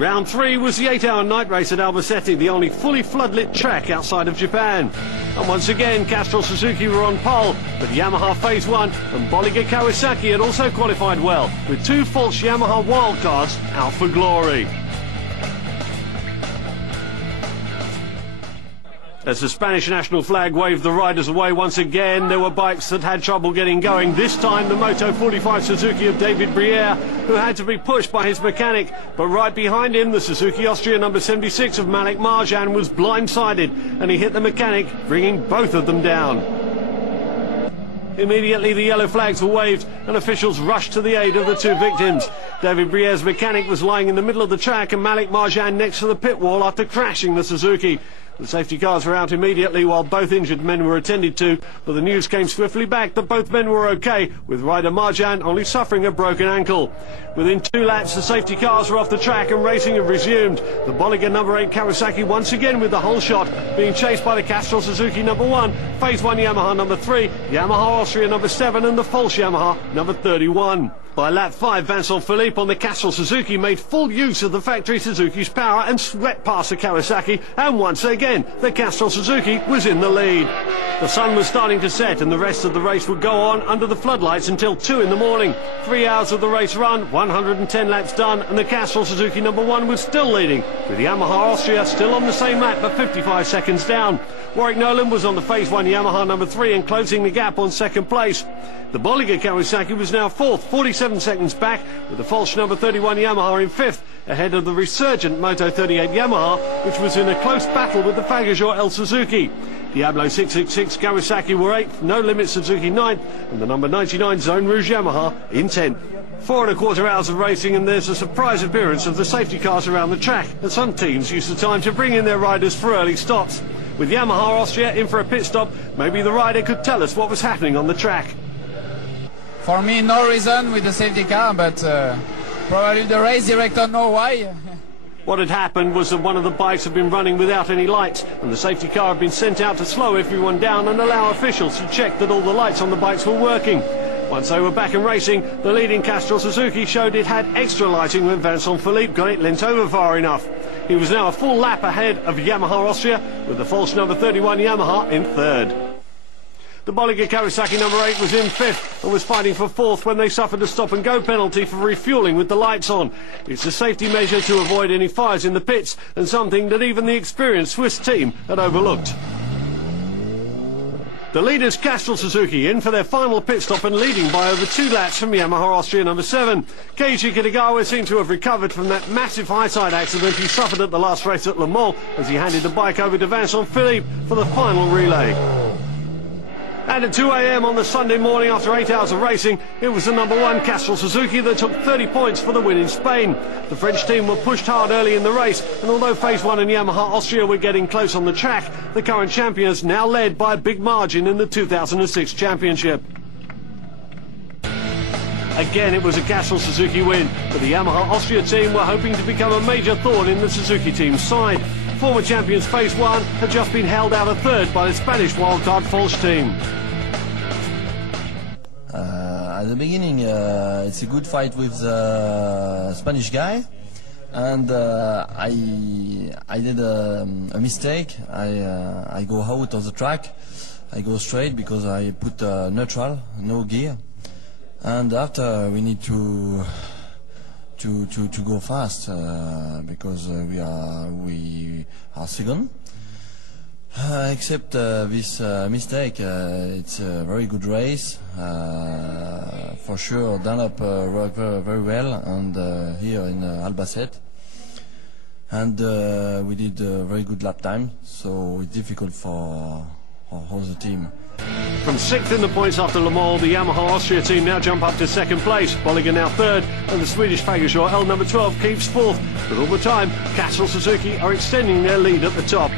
Round 3 was the 8-hour night race at Albacete, the only fully floodlit track outside of Japan. And once again, Castrol Suzuki were on pole, but Yamaha Phase 1 and Bolliger Kawasaki had also qualified well, with 2 false Yamaha wildcards out for glory. As the Spanish national flag waved the riders away once again, there were bikes that had trouble getting going. This time the Moto 45 Suzuki of David Briere, who had to be pushed by his mechanic. But right behind him, the Suzuki Austria number 76 of Malik Marjan was blindsided, and he hit the mechanic, bringing both of them down. Immediately the yellow flags were waved and officials rushed to the aid of the 2 victims. David Briere's mechanic was lying in the middle of the track and Malik Marjan next to the pit wall after crashing the Suzuki. The safety cars were out immediately while both injured men were attended to, but the news came swiftly back that both men were okay, with rider Marjan only suffering a broken ankle. Within 2 laps, the safety cars were off the track and racing had resumed. The Bolliger number 8 Kawasaki once again with the whole shot, being chased by the Castrol Suzuki number 1, Phase 1 Yamaha number 3, Yamaha Austria number 7 and the false Yamaha number 31. By lap 5, Vincent Philippe on the Castrol Suzuki made full use of the factory Suzuki's power and swept past the Kawasaki, and once again the Castrol Suzuki was in the lead. The sun was starting to set and the rest of the race would go on under the floodlights until 2 in the morning. 3 hours of the race run, 110 laps done, and the Castrol Suzuki number 1 was still leading, with Yamaha Austria still on the same lap but 55 seconds down. Warwick Nolan was on the Phase 1 Yamaha number 3 and closing the gap on 2nd place. The Bolliger Kawasaki was now 4th, 47 seconds back, with the false number 31 Yamaha in 5th, ahead of the resurgent Moto 38 Yamaha, which was in a close battle with the Fagajor El Suzuki. Diablo 666 Kawasaki were 8th, No Limit Suzuki 9th, and the number 99 Zone Rouge Yamaha in 10th. 4¼ hours of racing, and there's a surprise appearance of the safety cars around the track, and some teams use the time to bring in their riders for early stops. With Yamaha Austria in for a pit stop, maybe the rider could tell us what was happening on the track. For me, no reason with the safety car, but probably the race director knows why. What had happened was that one of the bikes had been running without any lights, and the safety car had been sent out to slow everyone down and allow officials to check that all the lights on the bikes were working. Once they were back and racing, the leading Castrol Suzuki showed it had extra lighting when Vincent Philippe got it leant over far enough. He was now a full lap ahead of Yamaha Austria, with the false number 31 Yamaha in 3rd. The Bolliger Kawasaki number 8 was in 5th and was fighting for 4th when they suffered a stop-and-go penalty for refuelling with the lights on. It's a safety measure to avoid any fires in the pits, and something that even the experienced Swiss team had overlooked. The leaders Castrol Suzuki in for their final pit stop and leading by over 2 laps from Yamaha Austria number 7. Keiji Kitagawa seemed to have recovered from that massive high-side accident he suffered at the last race at Le Mans as he handed the bike over to Vincent Philippe for the final relay. And at 2 AM on the Sunday morning after 8 hours of racing, it was the number 1 Castrol Suzuki that took 30 points for the win in Spain. The French team were pushed hard early in the race, and although Phase 1 and Yamaha Austria were getting close on the track, the current champions now led by a big margin in the 2006 championship. Again, it was a Castrol Suzuki win, but the Yamaha Austria team were hoping to become a major thorn in the Suzuki team's side. Former champions Phase 1 had just been held out of 3rd by the Spanish wildcard false team. At the beginning, it's a good fight with the Spanish guy, and I did a mistake. I go out of the track. I go straight because I put neutral, no gear, and after we need to go fast because we are second. Except this mistake, it's a very good race. For sure, Dunlop worked very well, and here in Albacete, and we did a very good lap time. So it's difficult for the team. From 6th in the points after Le Mans, the Yamaha Austria team now jump up to 2nd place. Bolliger now 3rd, and the Swedish Fagajor L number 12 keeps 4th. But all the time, Castrol Suzuki are extending their lead at the top.